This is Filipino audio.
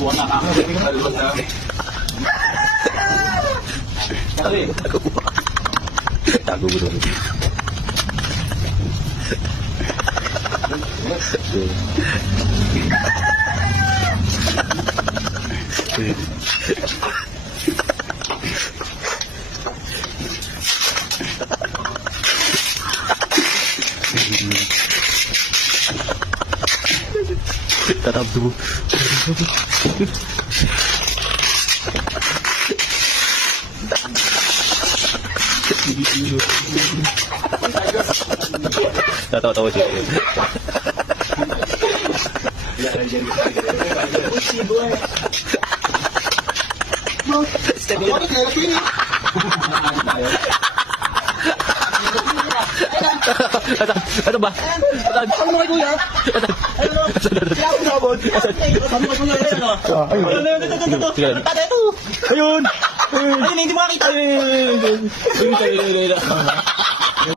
Buwan na kami. Tago mo doon. Tatap dulu. Tahu-tahu sih. Ano ba? Ano mo kuya? Ano? Kaya ako sabon. Ano mo kuya? Ano? Sige. Ito. Ayun! Ayun, hindi mo makita. Ayun!